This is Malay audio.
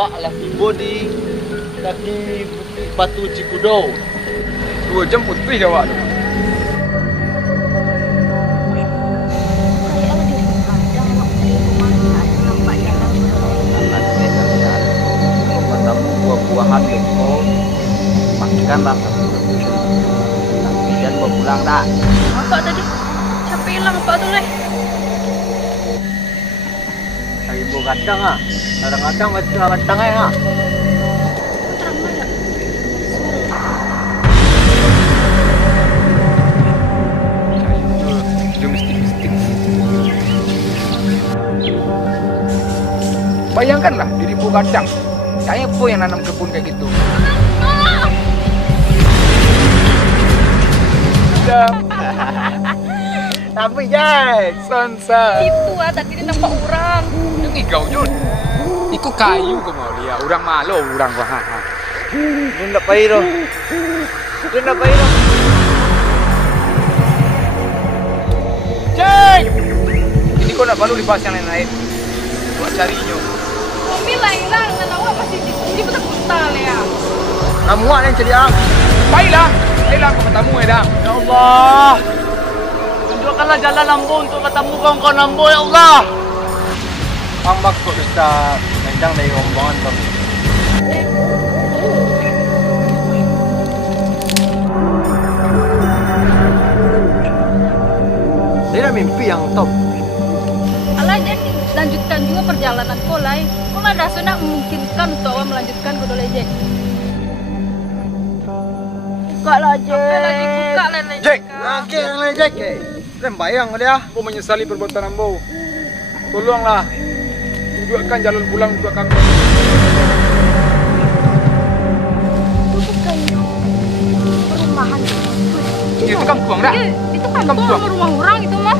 awak lah tiba di kaki Bukit Batu Cikudo. 2 jam putih dah awak tu. Buah-buahan leko makanlah tapi dan mau pulang dah. Apa tadi? Siapa hilang apa tu leh? Cari buah kacang ah. Kadang-kadang macam kacang ah. Terang mana? Dia mistik-mistik. Bayangkanlah diri buah kacang. Saya pun yang nanam kebun kayak gitu. Tapi Jack, Sansa. Itu tadi dia nampak orang. Yang igau Jun. Iku kayu ke mau dia. Orang malu orang wah. dia nak pairo. Dia nak pairo. Jack. Ini kau nak balu dibahas yang lain-lain. Buat carinya. Kami lah hilang dan awak masih di sini betul betul ya. Namuan yang jadi ang. Baiklah. Baiklah aku bertemu ya dah. Ya Allah. Tunjukkanlah jalan Nambo untuk ketemu kawan-kawan Nambo ya Allah. Ambak kok bisa nendang dari rombongan kami. Dia mimpi yang top. Alah jadi lanjutkan juga perjalanan kolai. Kolai dah sudah memungkinkan untuk awak melanjutkan ke Dolejek. Buka lah Jack. Apa lagi buka lah Jack, lagi yang lain Jack. Dia bayang dia. Aku menyesali perbuatan Ambo. Tolonglah. Tunjukkan jalan pulang untuk kami. Itu bukannya perumahan. Itu kampung dah. Itu kampung rumah orang itu mah.